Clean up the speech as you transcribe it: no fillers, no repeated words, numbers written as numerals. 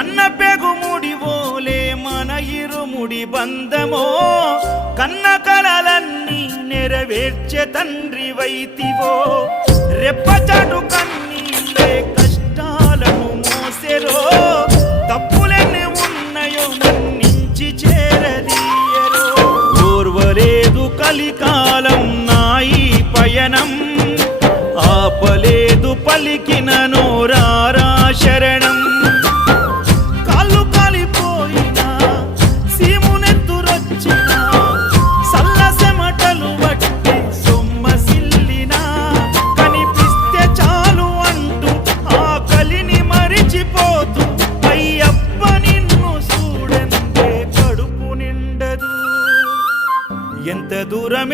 కన్న పెగుముడి ఓలే మన ఇరుముడి బంధమో కన్న కలలన్నీ నెరవేర్చే తండ్రి వైతివో రెప్పచాటు కన్నీళ్ళే కష్టాలను మోసెరో తప్పులెన్ని ఉన్నాయో మన్నించి చేరదీయరో ఓర్వలేదు కలికాలం నాయి పయనం ఆపలేదు పలికిన నోరారా శరణం కాళ్ళు కాలిపోయినా సీమునెత్తురొచ్చినా సల్లసెమటలు వట్టి సొమ్మసిల్లినా కనిపిస్తే చాలు అంటూ ఆకలిని మరిచిపోతూ అయ్యప్ప నిన్ను చూడంతే కడుపు నిండదు ఎంత దూరం